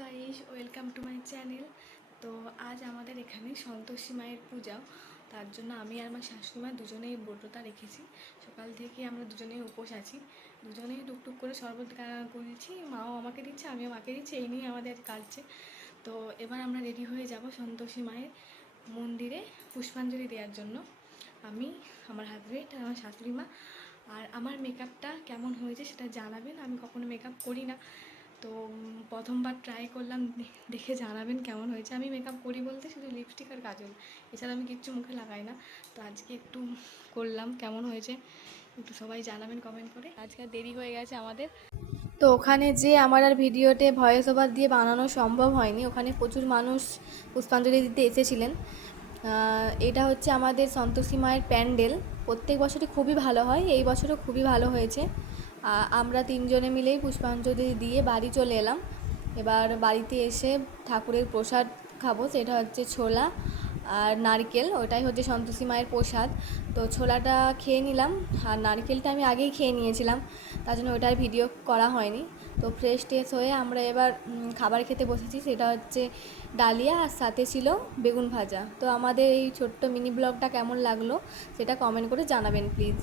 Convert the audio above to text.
Guys, welcome to my channel. তো আজ আমাদের এখানে সন্তোষী মায়ের পূজা, তার জন্য আমি আর আমার শাশুড়িমা দুজনেই ব্রতটা রেখেছি। সকাল থেকে আমরা দুজনেই উপোস আছি, দুজনেই টুকটুক করে শরবত করেছি, মাও আমাকে দিচ্ছে আমিও মাকে দিচ্ছি, এই নিয়ে আমাদের কাটছে। তো এবার আমরা রেডি হয়ে যাব সন্তোষী মায়ের মন্দিরে পুষ্পাঞ্জলি দেওয়ার জন্য। আমি, আমার হাজবেন্ড আর আমার শাশুড়ি মা। আর আমার মেকআপটা কেমন হয়েছে সেটা জানাবেন, আমি কখনো মেকআপ করি না, তো প্রথমবার ট্রাই করলাম, দেখে জানাবেন কেমন হয়েছে। আমি মেকআপ করি বলতে শুধু লিপস্টিক আর কাজল, এছাড়া আমি কিচ্ছু মুখে লাগাই না। তো আজকে একটু করলাম, কেমন হয়েছে একটু সবাই জানাবেন কমেন্ট করে। আজকে দেরি হয়ে গেছে আমাদের, তো ওখানে যে আমার আর ভিডিওতে ভয়েস ওভার দিয়ে বানানো সম্ভব হয়নি, ওখানে প্রচুর মানুষ পুষ্পাঞ্জলি দিতে এসেছিলেন। এটা হচ্ছে আমাদের সন্তোষী মায়ের প্যান্ডেল, প্রত্যেক বছরই খুবই ভালো হয়, এই বছরও খুবই ভালো হয়েছে। আমরা তিনজনে মিলেই পুষ্পাঞ্জলি দিয়ে বাড়ি চলে এলাম। এবার বাড়িতে এসে ঠাকুরের প্রসাদ খাবো, সেটা হচ্ছে ছোলা আর নারকেল, ওটাই হচ্ছে সন্তোষী মায়ের প্রসাদ। তো ছোলাটা খেয়ে নিলাম, আর নারকেলটা আমি আগেই খেয়ে নিয়েছিলাম, তার জন্য ওটার ভিডিও করা হয়নি। তো ফ্রেশ ট্রেশ হয়ে আমরা এবার খাবার খেতে বসেছি, সেটা হচ্ছে ডালিয়া আর সাথে ছিল বেগুন ভাজা। তো আমাদের এই ছোট্ট মিনি ব্লগটা কেমন লাগলো সেটা কমেন্ট করে জানাবেন প্লিজ।